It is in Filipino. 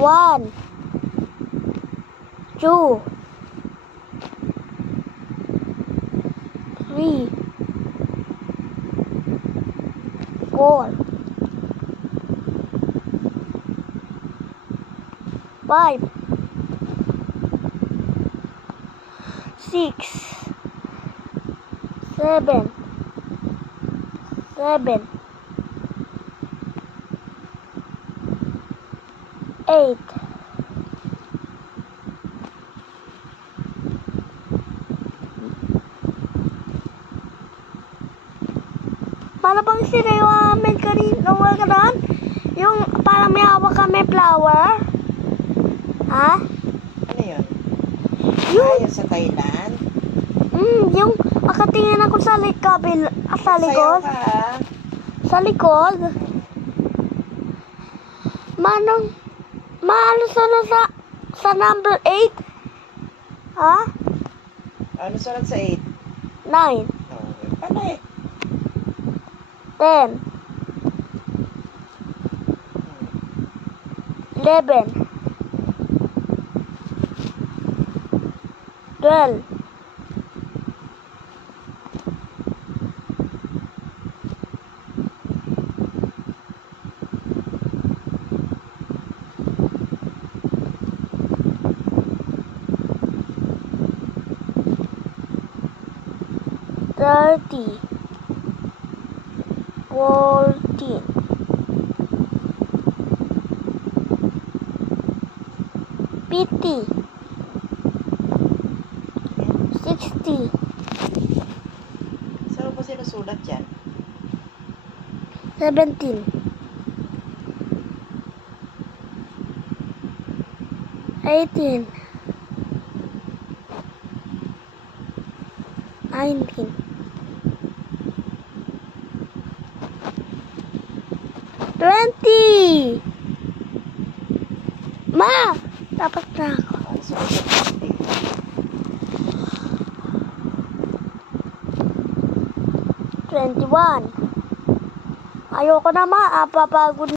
1, 2, 3, 4, 5, 6, 7, 8, 'Para bang sila yung amin kanina nakaraan? Yung parang may hawak kami flower? Ha? Ano yun? Yung, Yung sa Thailand? yung nakatingin ako sa likod. Sa likod? Sayaw ka, ha? Sa likod? Maano sa number 8? Ha? Ano sunod sa 8? 9, Oh, panay. 10, 11, 12, 13, 14, 15, 16, Saan mo sinusulat yan? 17, 18, 19, 20. Ma! Dapat na ako. Ano sunod sa 20? 21. Ayoko na ma, papagod